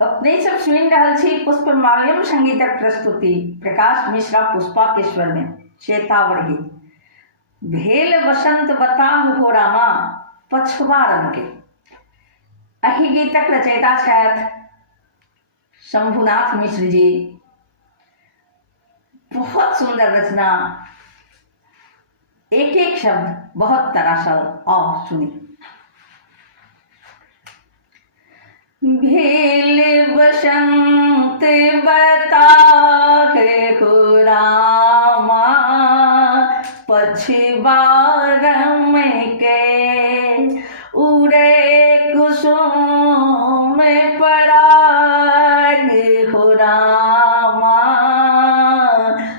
अपने सब सुन रहल छी पुष्पमाल्यम संगीतक प्रस्तुति प्रकाश मिश्रा पुष्पा के स्वर में चेतावनी। भेल बसंत बताह हो रामा पछुआ रंग के। एहि गीतक रचयिता छथि शंभुनाथ मिश्र जी। बहुत सुंदर रचना, एक एक शब्द बहुत तरासल। आओ सुनी। भेल बसंत बताहे हो रामा पछुआ रंग के। उड़े कुसुम पराग हो रामा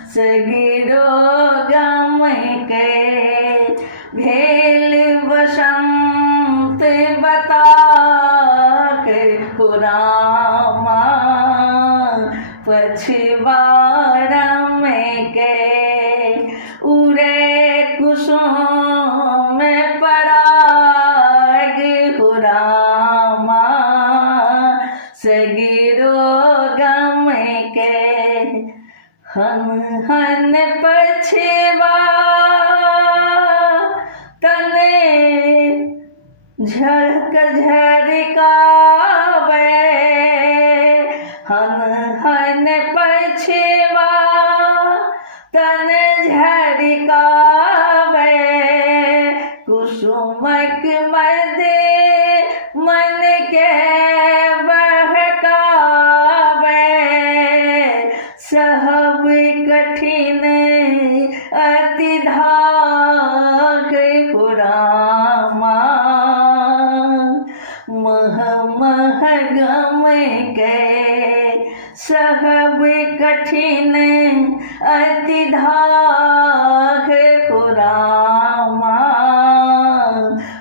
सगिरो गम के। भेल बसंत बता हो रामा पछुआ रंग के। उड़े कुसुम पराग हो रामा सगिरो गम के। हन हन पछुआ तने झरक झरकावे। हन हन पछुआ तन झरकावे। कुसुमक मद मन के बहकावे। सहब कठिन अति धाक हो रामा मह मह गम के। सहब कठिन अति धाक हो रामा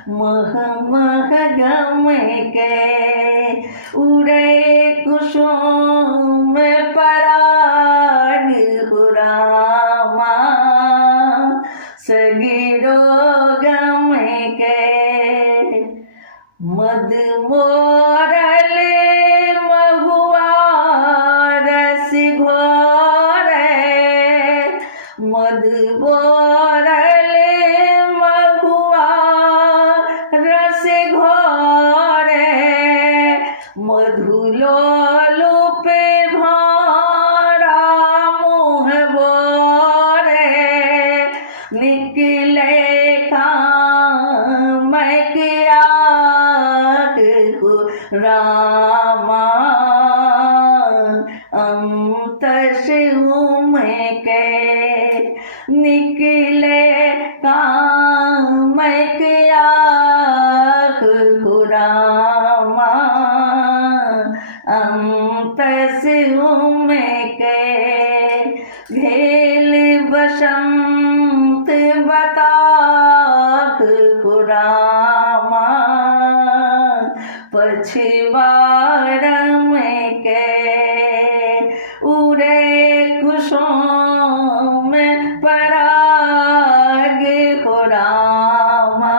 मह मह गम के। उड़े कुसुम पराग हो रामा सगिरो गम के। मद मोरल महुआ रस घोरे। मद मोरल महुआ रस घोरे। मधुलोलुप भारा मुँह बोरे। निकले कामक आग हो रामा अंतस के। निकले कामक आग हो रामा अंतस के। भेल बसंत बताह हो रामा पछुआ रंग के। उड़े कुसुम पराग हो रामा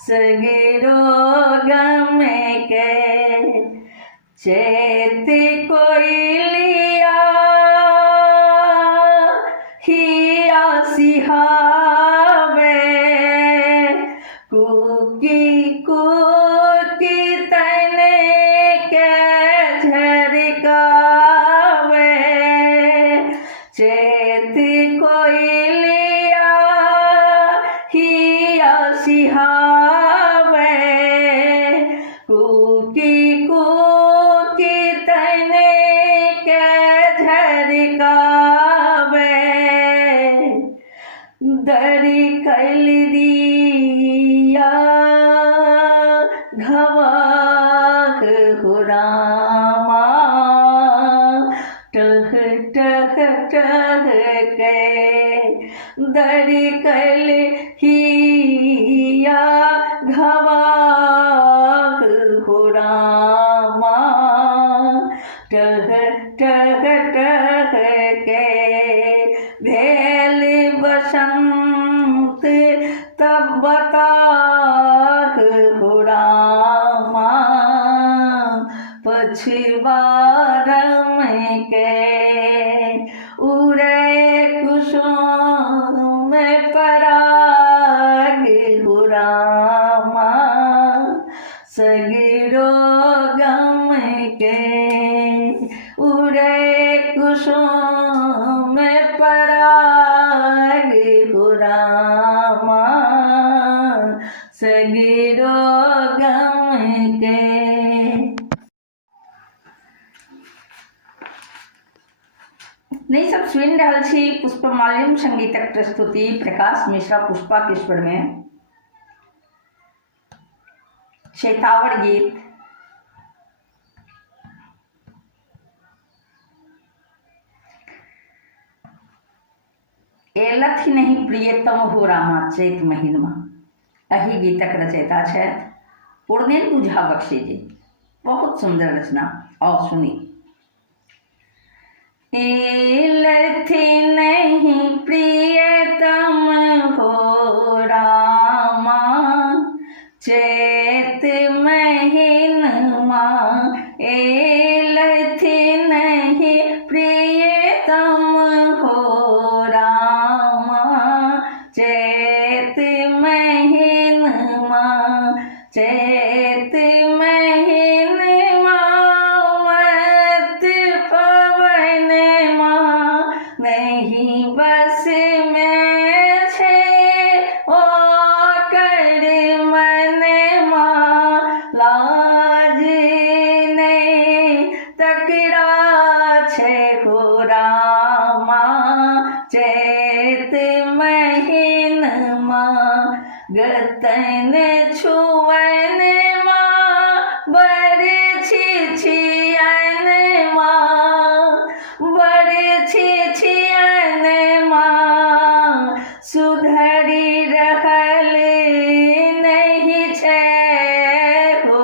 सगिरो गम के। चैत कोयलिया हिया सिहावे। कुकी कुकी तने के झरकावे। चैत कोयलिया हिया सिहावे। कुकी कुकी तने के झरकावे। दरी कल दिया घवाक हो रामा टह टह टह के। दरी कल हिया घवाक हो रामा टह टह टह के। भेल बसंत तब बता हो रामा पछवारम के उड़े कुसुम पराग हो रामा सगरो गम के उड़े कुसुम पराग हो रामा सगरो गम के। नहीं सब सुनि रहल छी पुष्पमाल्यम संगीतक प्रस्तुति प्रकाश मिश्रा पुष्पा के स्वर में शैतावर गीत। एलथ ही नहीं प्रियतम हो रामा चैत महीनमा एहि गीतक रचयिता छथि पूर्णेन्दु झा बख्शी जी। बहुत सुंदर रचना। और सुनी। एलथ नहीं प्रियतम हो रामा चैत महीनमा एलथ नहीं प्रियतम हो रामा चैत महीनमा चैत महीनमा मत पवनमा नहीं बस में छे ओ कर मनमा लाज नहीं तकरा छे हो रामा चैत महीनमा गतन छुवन बड़ छिछियन बड़ छिछियन सुधरी रहल नहीं छे हो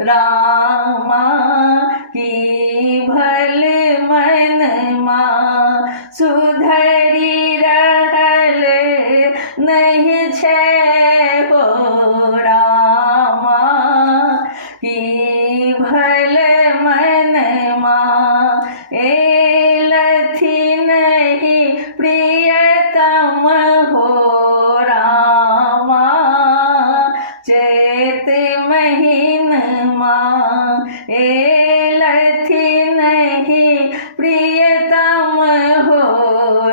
रामा की भल मनमा सुधरी रहल नहीं छे हो रामा की भल मनमा एलथि नहीं प्रियतम हो रामा चैत महीनमा एलथि नहीं प्रियतम हो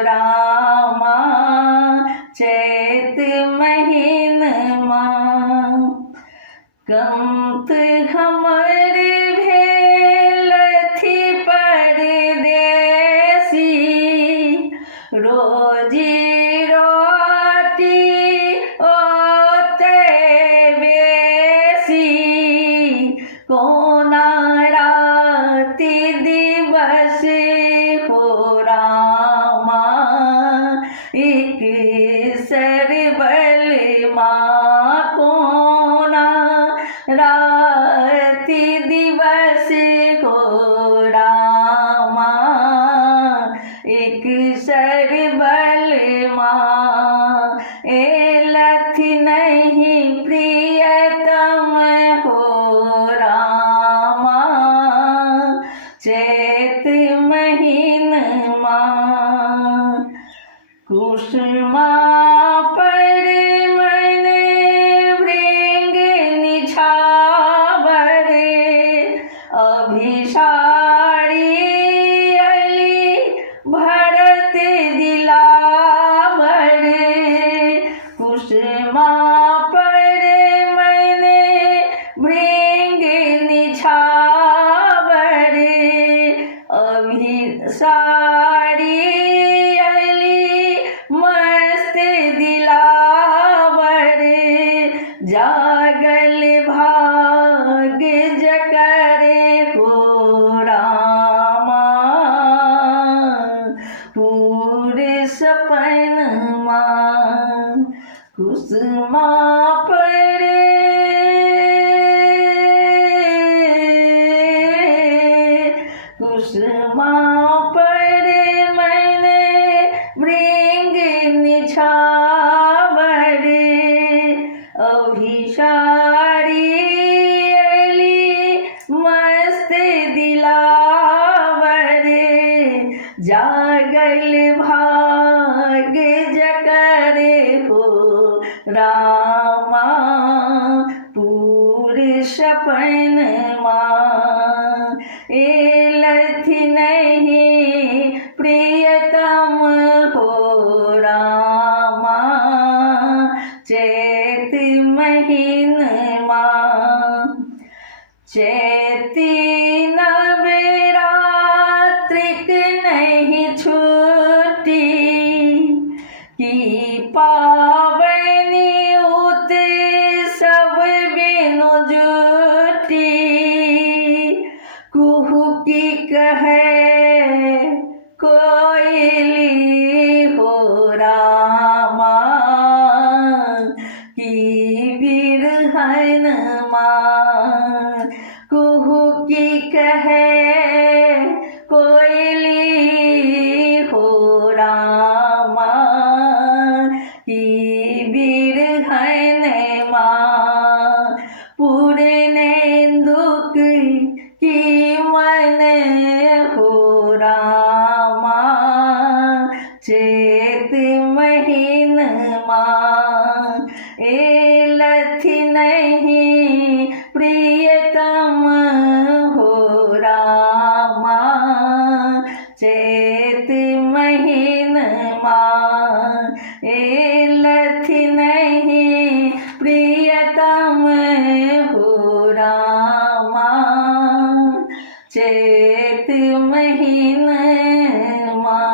रामा चैत महीनमा कमत हमर भेलथि परदेसी रोजी रोटी ओते बेसी कोना राति दिवस हो रामा एक सरबल कोना राति दिवस हो रामा एक सरबल एलथि नहीं प्रियतम हो रामा चैत महीनमा कुसुमा पर मन भृंग निछावर अभिसारी अली भरत दिलावर कुसुमा पर मन भृंग निछावर अभिसारी मस्त दिलावर जागल भाग जकर हो रामा पूरे सपनमा कुसुमा पर कुसुमा पर मन भृंग निछावर अभिसारी अली मस्त सपन माँ, एलथि नहीं प्रियतम हो रामा, चैत महीन माँ। चैती नवरात्रिक नहीं छूटी, की पावनी उते सब बिनु जुटी, कुहू की कहे कोयली हो रामा, की बिरहन माँ। कुहू की कहे कोयली हो रामा, की बिरहन माँ। पूरने दुख की मन हो रामा, चैत महीन माँ। एलथि नहीं प्रियतम हो रामा, चैत महीन माँ। एलथि नहीं प्रियतम हो रामा, चैत महीन माँ।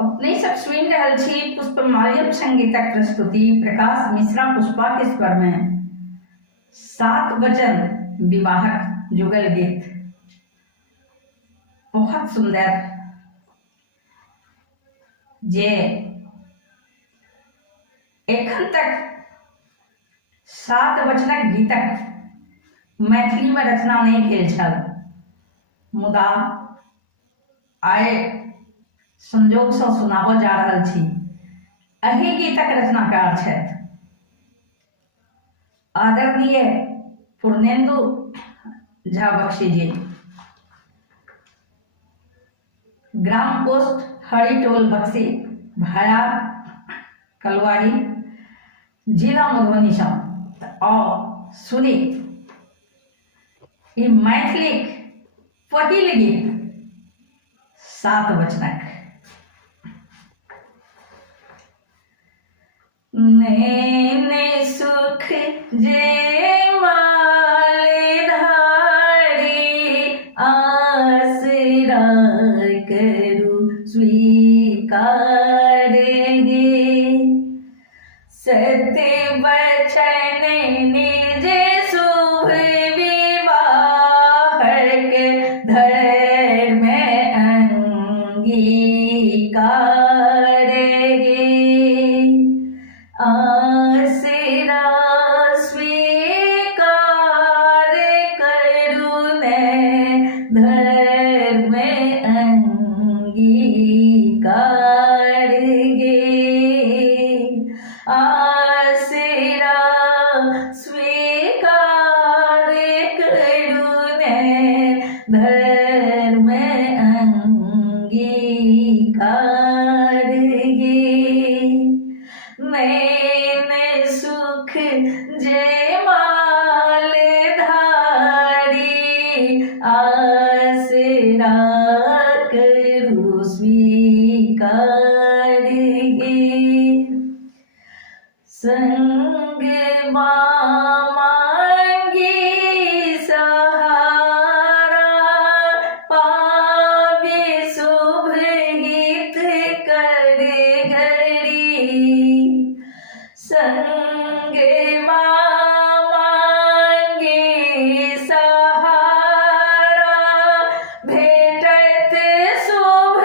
अपने सब सुनि रहल छी पुष्पमाल्यम संगीतक प्रस्तुति प्रकाश मिश्रा पुष्पा के स्वर में 7 वचन विवाहक जुगल गीत। बहुत सुंदर, जे एखन तक 7 वचनक गीतक मैथिली में रचना नहीं भेल छल, मुदा आइ संजोग सँ सुनाबऽ जा रहल छी। एहि गीतक रचनाकार छथि आदरणीय पूर्णेन्दु झा बख्शी जी, ग्राम पोस्ट हरिटोल बक्सी, भाया कलवाड़ी, जिला मधुबनी सँ। और सुनी ई मैथिलीक पहिल गीत 7 वचनक। नैन सुख जे माल धारी, आसरा करू स्वीकार गे। सत्य वचन निज शुभ विवाहक, धर्म अंगीकार गे। आसरा स्वीकार करू ने, धर्म अंगीकार गे। आसरा स्वीकार करू ने, धर्म अंगीकार गे। नैन सुख जे माल धारी, आसरा करू स्वीकार गे। संग मांगी सहारा, पावे शुभ हित कर घड़ी। संग मांगी सहारा, भेटत शुभ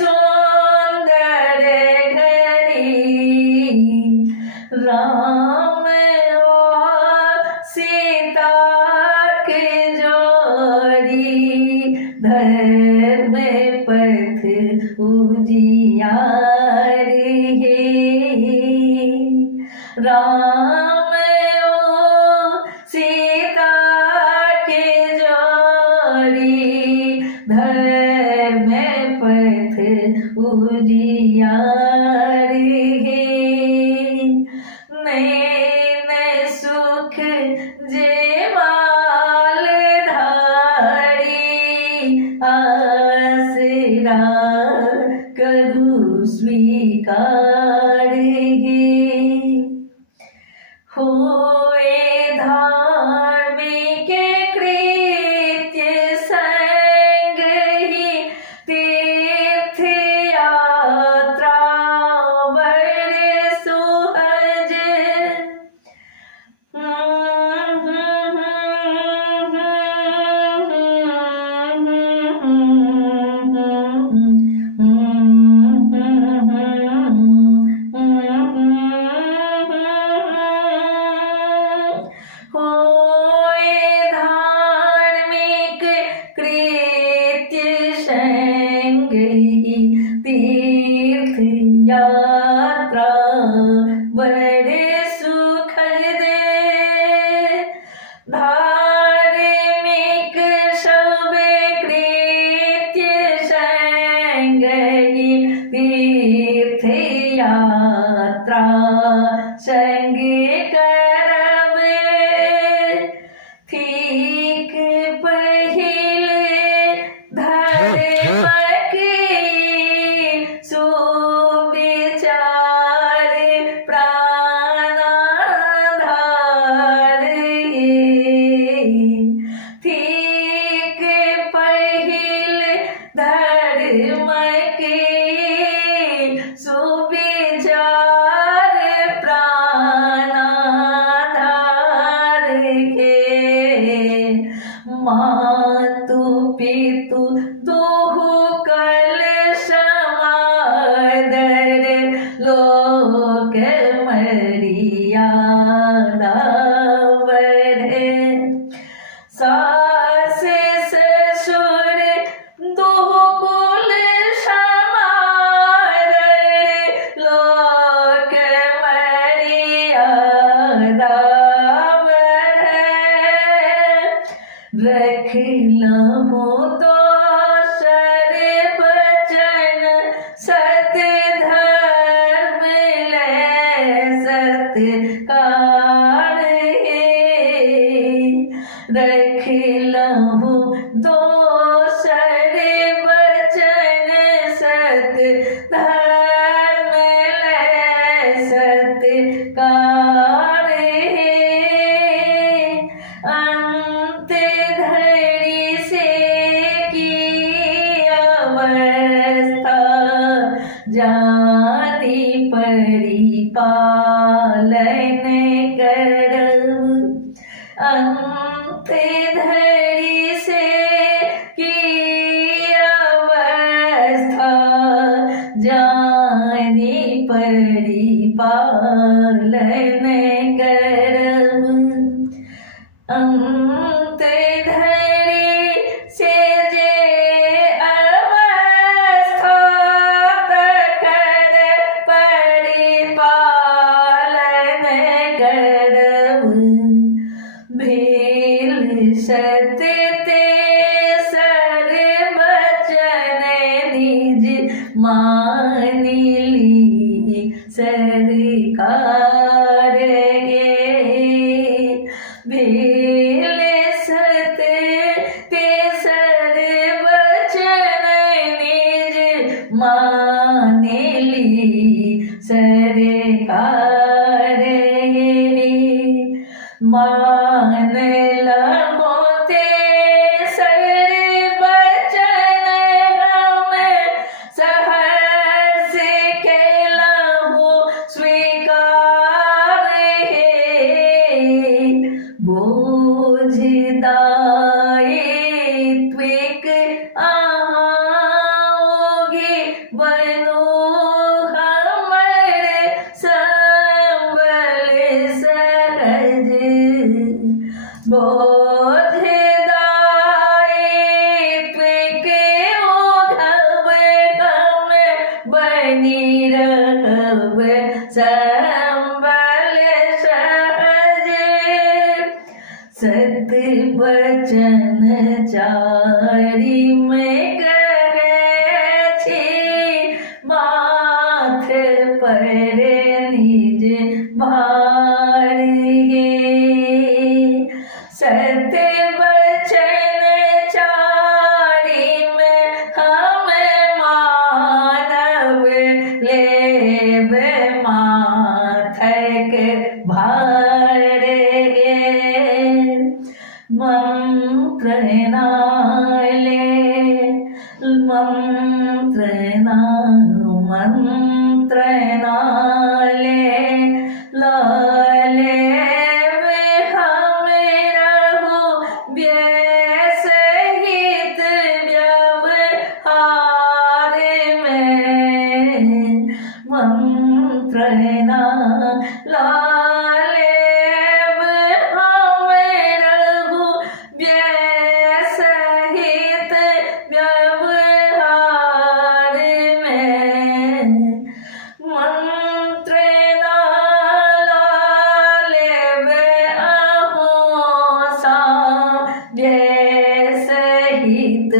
सुंदर घड़ी। राम और सुख जे माल धारी, आसरा करूँ स्वीकार हे। होए धार्मिक कृत्य संग ही, तीर्थ यात्रा बड़े सुहज। होए धार्मिक कृत्य संग ही, तीर्थ यात्रा बड़े सुखद। धार्मिक सब कृत्य संग ही, तीर्थ यात्रा संग करब। ठीक पहिले धर्मक सुविचार, प्राणाधार हे। ठीक पहिले धर्मक सुविचार, प्राणाधार हे। मातु पितु दुहु कल समादर, लोक मर्यादा बढ़े। सास ससुर दुहु कुल समादर, लोक मर्यादा बढ़े। रख लहु दोसर बचन, सत धर्म ले सत्कार हे। रख लहु दोसर बचन, सत धर्म ले सत्कार हे। अंत घड़ी से की अवस्था, जाति परिपालन करब। अंत घड़ी से की अवस्था, जाति परिपालन करब। अंत घड़ी से जे अवस्था, तकर परिपालन करब। भेल सत्य तेसर बचन, निज मानिली सरकार हे। भेल सत्य तेसर बचन, निज मानिली सरकार हे। मान लहु तेसर बचन, हम सहर्ष केलहु स्वीकार हे। बोझ दायित्विक आगे बनो हमर संबल सहज। बोझ दायित्विक ओढ़ब, हम बनी रहब संबल सहज। सत वचन चारि में कहै छी, माथ पर निज भार हे। मन्त्रनाले मन्त्रना मन्त्रनाले लाले वे हमें रहो व्यसहित व्यवहार में मंत्रना लाले वे हमें रहो व्यसहित व्यवहार में मंत्रना लाले वे अहोसा व्यसहित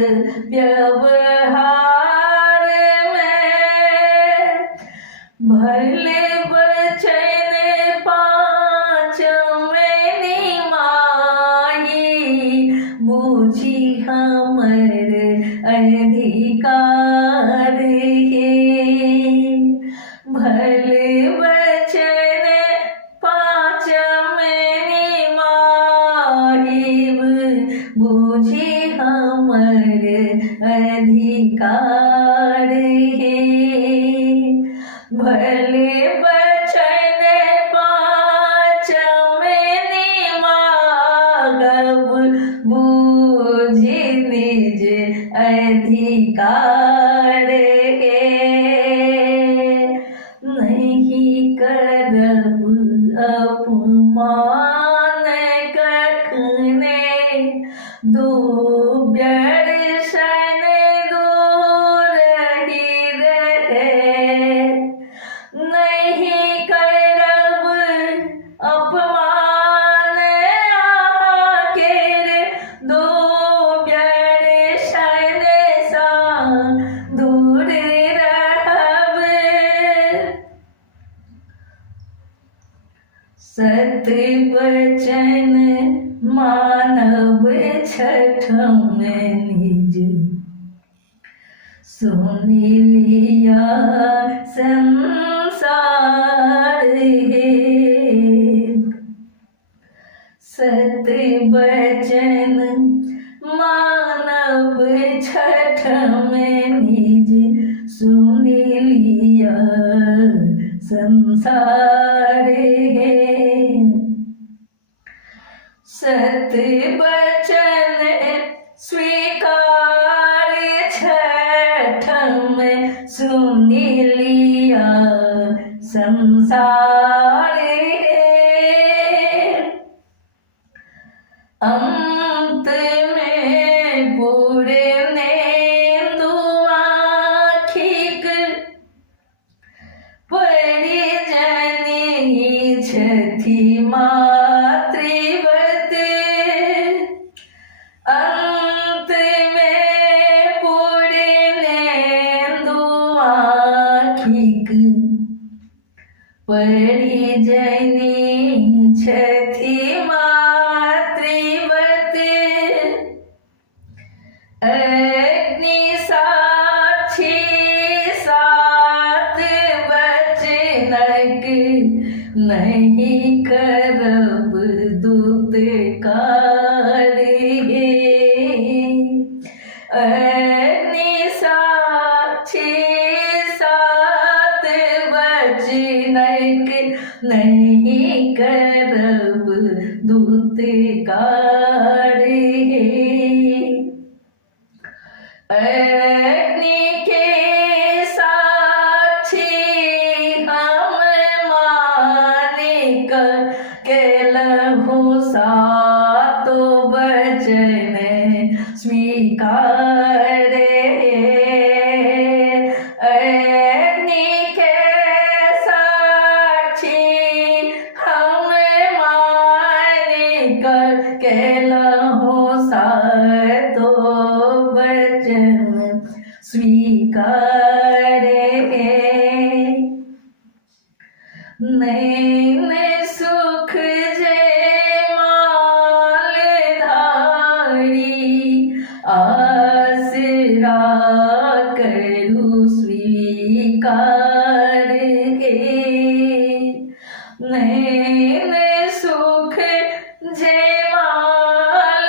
व्यवहार में भले बचन पाँच में निमाही बूझी हमर अधिकार है भले बचन पाँच में निमाही बूझी हमर अधिकार है भले बचन पाँच में निमागब बूझी निज अधिकार है नहीं करब अपमान कखने दो व्यसन दूर ही रहे नहीं करब अपमान आखिर दो व्यसन सा दूर रहब सत्य वचन मानव छठम निज सुन लिया संसार है सत्य वचन मानव छठम निज सुन लिया संसार है सत्य वचन स्वीकार छठम सुन लिया संसार है अंत में पूरे ने दुआखिक परिजन छथि मातृवते अंत में पूरे ने दुआखिक परिजन छथि मातृवते अग्नि साक्षी सात वचनक नहीं करब दूत कार अग्नि साक्षी सात वचनक नहीं करब दूत कार अग्नि के साक्षी हम मानिक केलहु सातो वचन स्वीकार अग्नि के साक्षी हम मानिक केलहु सातो वचन स्वीकार नैन सुख जे माल धारी आसरा करू स्वीकार नैन सुख जे माल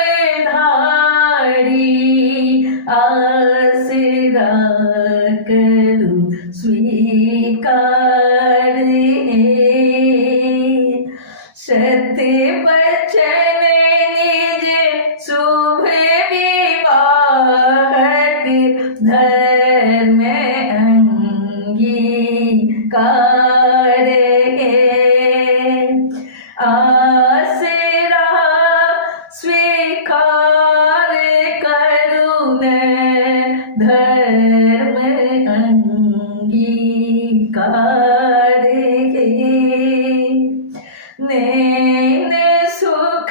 नैन सुख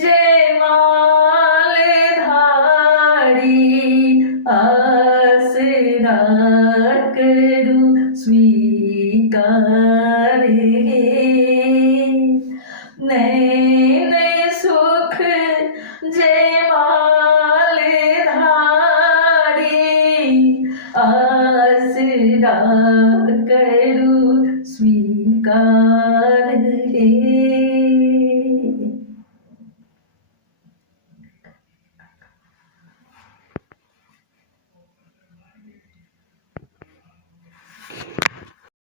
जय माल धारी आसरा करूं स्वीकार नैन सुख जय माल धारी आसरा करूं स्वीकार